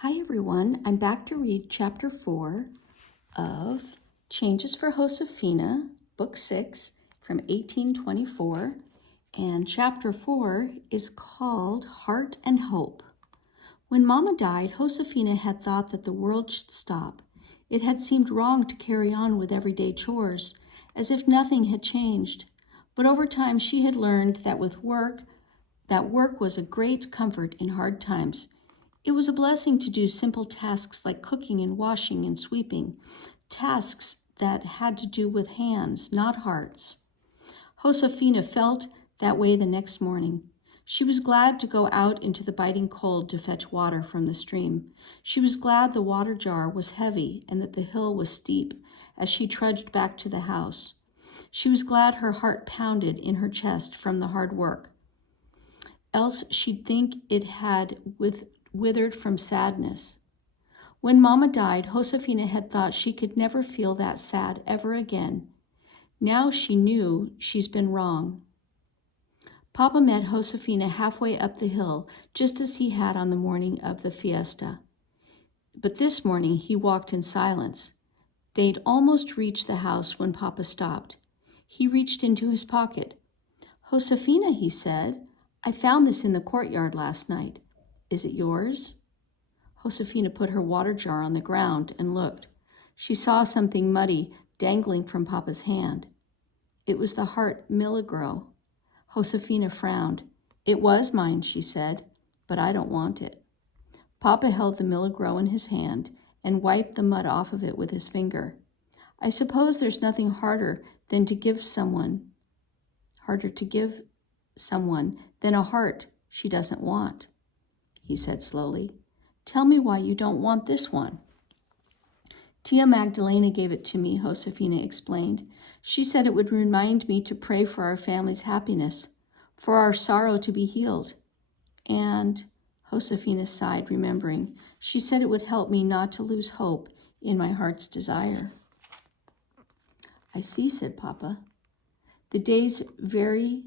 Hi everyone, I'm back to read chapter 4 of Changes for Josefina, book 6 from 1824, and chapter 4 is called Heart and Hope. When Mama died, Josefina had thought that the world should stop. It had seemed wrong to carry on with everyday chores, as if nothing had changed. But over time she had learned that work was a great comfort in hard times. It was a blessing to do simple tasks like cooking and washing and sweeping, tasks that had to do with hands, not hearts. Josefina felt that way the next morning. She was glad to go out into the biting cold to fetch water from the stream. She was glad the water jar was heavy and that the hill was steep as she trudged back to the house. She was glad her heart pounded in her chest from the hard work. Else she'd think it had withered from sadness. When Mama died, Josefina had thought she could never feel that sad ever again. Now she knew she's been wrong. Papa met Josefina halfway up the hill, just as he had on the morning of the fiesta. But this morning he walked in silence. They'd almost reached the house when Papa stopped. He reached into his pocket. "Josefina," he said, "I found this in the courtyard last night. Is it yours?" Josefina put her water jar on the ground and looked. She saw something muddy dangling from Papa's hand. It was the heart milagro. Josefina frowned. "It was mine," she said, "but I don't want it." Papa held the milagro in his hand and wiped the mud off of it with his finger. "I suppose there's nothing harder to give someone than a heart she doesn't want," he said slowly. "Tell me why you don't want this one." "Tia Magdalena gave it to me," Josefina explained. "She said it would remind me to pray for our family's happiness, for our sorrow to be healed. And," Josefina sighed, remembering, "she said it would help me not to lose hope in my heart's desire." "I see," said Papa. The day's very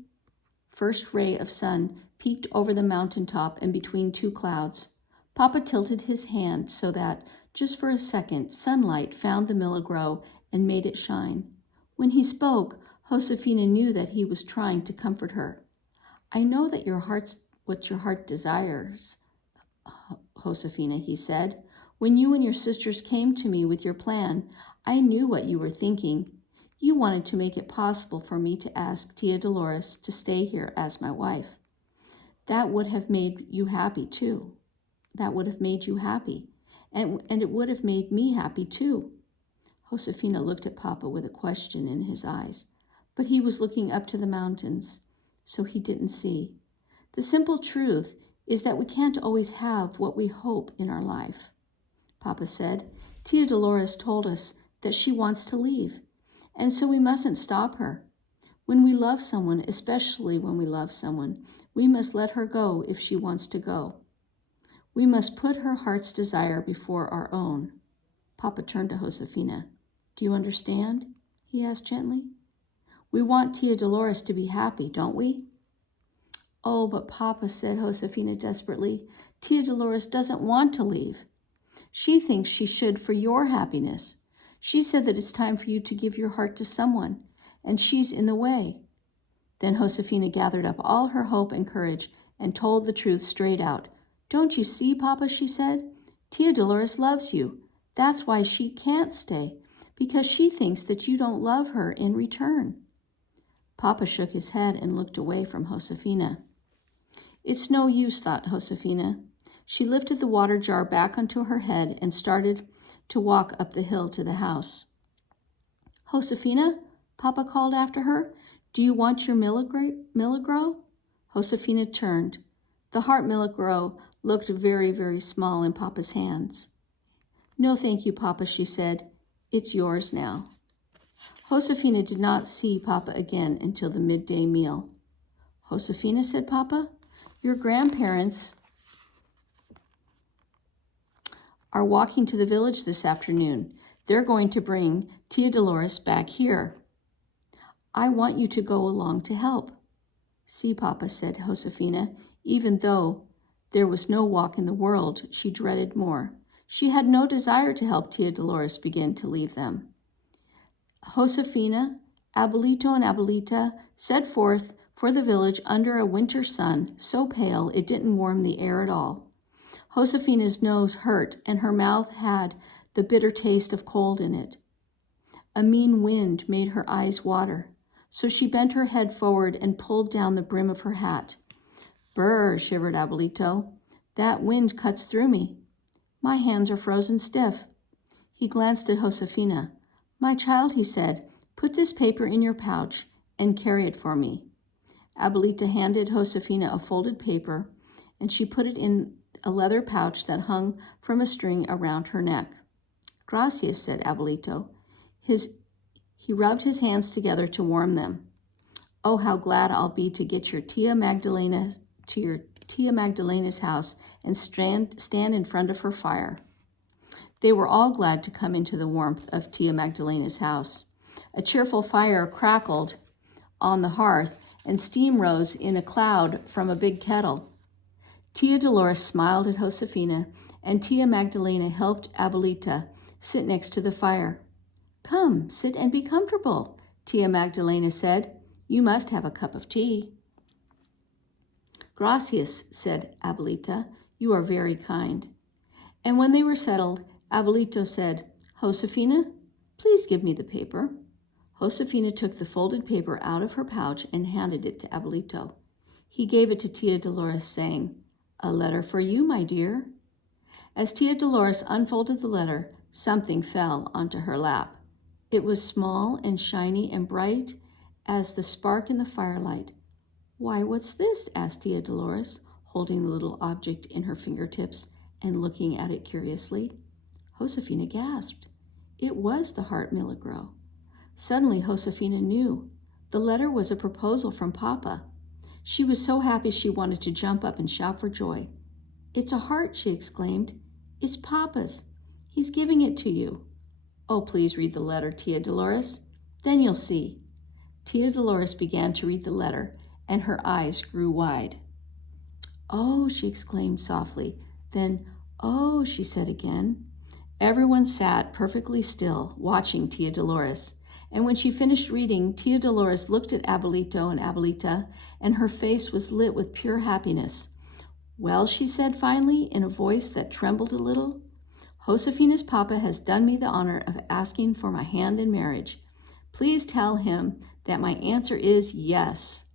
first ray of sun peeked over the mountaintop and between two clouds. Papa tilted his hand so that, just for a second, sunlight found the milagro and made it shine. When he spoke, Josefina knew that he was trying to comfort her. "I know that what your heart desires, Josefina," he said. "When you and your sisters came to me with your plan, I knew what you were thinking. You wanted to make it possible for me to ask Tia Dolores to stay here as my wife. That would have made you happy, too. That would have made you happy. And it would have made me happy, too." Josefina looked at Papa with a question in his eyes, but he was looking up to the mountains, so he didn't see. The simple truth is that we can't always have what we hope in our life. Papa said, "Tia Dolores told us that she wants to leave, and so we mustn't stop her. When we love someone, especially when we love someone, we must let her go if she wants to go. We must put her heart's desire before our own." Papa turned to Josefina. "Do you understand?" he asked gently. "We want Tia Dolores to be happy, don't we?" "Oh, but Papa," said Josefina desperately, "Tia Dolores doesn't want to leave. She thinks she should for your happiness. She said that it's time for you to give your heart to someone, and she's in the way." Then Josefina gathered up all her hope and courage and told the truth straight out. "Don't you see, Papa," she said, "Tia Dolores loves you. That's why she can't stay, because she thinks that you don't love her in return." Papa shook his head and looked away from Josefina. "It's no use," thought Josefina. She lifted the water jar back onto her head and started to walk up the hill to the house. "Josefina," Papa called after her, "do you want your milagro?" Josefina turned. The heart milagro looked very, very small in Papa's hands. "No, thank you, Papa," she said. "It's yours now." Josefina did not see Papa again until the midday meal. "Josefina," said Papa, "your grandparents are walking to the village this afternoon. They're going to bring Tia Dolores back here. I want you to go along to help." "See, Papa," said Josefina, even though There was no walk in the world she dreaded more. She had no desire to help Tia Dolores begin to leave them. Josefina, Abuelito, and Abuelita set forth for the village under a winter sun so pale it didn't warm the air at all. Josefina's nose hurt and her mouth had the bitter taste of cold in it. A mean wind made her eyes water, so she bent her head forward and pulled down the brim of her hat. "Brr," shivered Abuelito. "That wind cuts through me. My hands are frozen stiff." He glanced at Josefina. "My child," he said, "put this paper in your pouch and carry it for me." Abuelita handed Josefina a folded paper, and she put it in a leather pouch that hung from a string around her neck. "Gracias," said Abuelito. He rubbed his hands together to warm them. "Oh, how glad I'll be to get your Tia Magdalena's house and stand in front of her fire." They were all glad to come into the warmth of Tia Magdalena's house. A cheerful fire crackled on the hearth, and steam rose in a cloud from a big kettle. Tia Dolores smiled at Josefina, and Tia Magdalena helped Abuelita sit next to the fire. "Come, sit and be comfortable," Tia Magdalena said. "You must have a cup of tea." "Gracias," said Abuelita. "You are very kind." And when they were settled, Abuelito said, "Josefina, please give me the paper." Josefina took the folded paper out of her pouch and handed it to Abuelito. He gave it to Tia Dolores, saying, "A letter for you, my dear." As Tia Dolores unfolded the letter, something fell onto her lap. It was small and shiny and bright as the spark in the firelight. "Why, what's this?" asked Tia Dolores, holding the little object in her fingertips and looking at it curiously. Josefina gasped. It was the heart milagro. Suddenly, Josefina knew. The letter was a proposal from Papa. She was so happy she wanted to jump up and shout for joy. "It's a heart," she exclaimed. "It's Papa's. He's giving it to you." "Oh, please read the letter, Tia Dolores. Then you'll see." Tia Dolores began to read the letter, and her eyes grew wide. "Oh," she exclaimed softly. Then, "Oh," she said again. Everyone sat perfectly still, watching Tia Dolores. And when she finished reading, Tia Dolores looked at Abuelito and Abuelita, and her face was lit with pure happiness. "Well," she said finally, in a voice that trembled a little, "Josefina's Papa has done me the honor of asking for my hand in marriage. Please tell him that my answer is yes."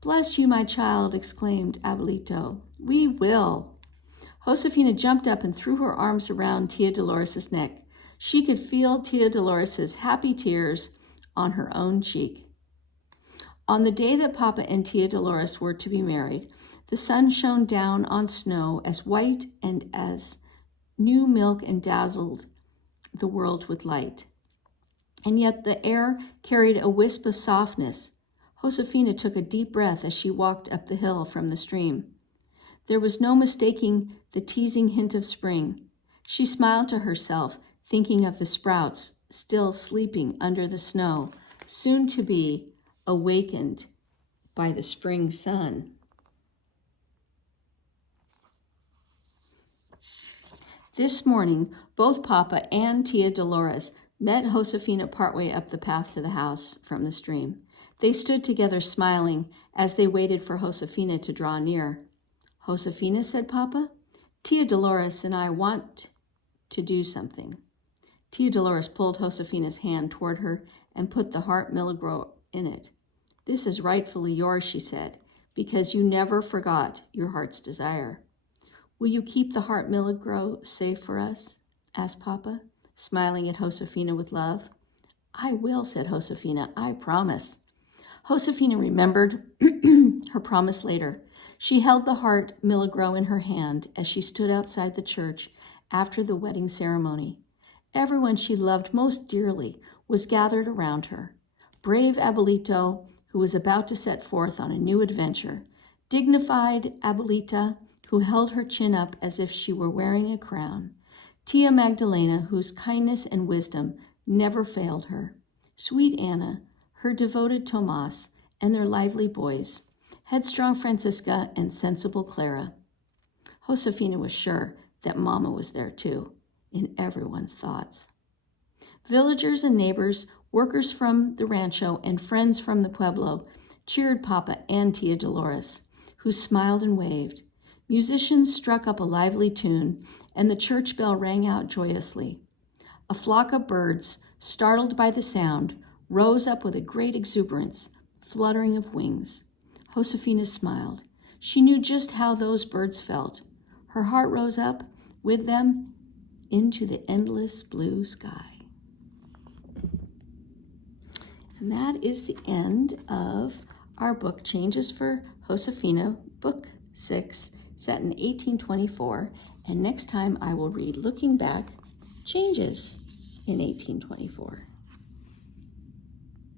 "Bless you, my child," exclaimed Abuelito. "We will." Josefina jumped up and threw her arms around Tia Dolores' neck. She could feel Tia Dolores' happy tears on her own cheek. On the day that Papa and Tia Dolores were to be married, the sun shone down on snow as white and as new milk and dazzled the world with light. And yet the air carried a wisp of softness. Josefina took a deep breath as she walked up the hill from the stream. There was no mistaking the teasing hint of spring. She smiled to herself, thinking of the sprouts still sleeping under the snow, soon to be awakened by the spring sun. This morning, both Papa and Tia Dolores met Josefina partway up the path to the house from the stream. They stood together smiling as they waited for Josefina to draw near. "Josefina," said Papa, "Tia Dolores and I want to do something." Tia Dolores pulled Josefina's hand toward her and put the heart milagro in it. "This is rightfully yours," she said, "because you never forgot your heart's desire." "Will you keep the heart milagro safe for us?" asked Papa, smiling at Josefina with love. "I will," said Josefina. "I promise." Josefina remembered her promise later. She held the heart milagro in her hand as she stood outside the church after the wedding ceremony. Everyone she loved most dearly was gathered around her. Brave Abuelito, who was about to set forth on a new adventure. Dignified Abuelita, who held her chin up as if she were wearing a crown. Tia Magdalena, whose kindness and wisdom never failed her. Sweet Anna, her devoted Tomas, and their lively boys. Headstrong Francisca and sensible Clara. Josefina was sure that Mama was there too, in everyone's thoughts. Villagers and neighbors, workers from the rancho, and friends from the pueblo cheered Papa and Tia Dolores, who smiled and waved. Musicians struck up a lively tune, and the church bell rang out joyously. A flock of birds, startled by the sound, rose up with a great exuberance, fluttering of wings. Josefina smiled. She knew just how those birds felt. Her heart rose up with them into the endless blue sky. And that is the end of our book, Changes for Josefina, Book 6, set in 1824. And next time I will read Looking Back, Changes in 1824.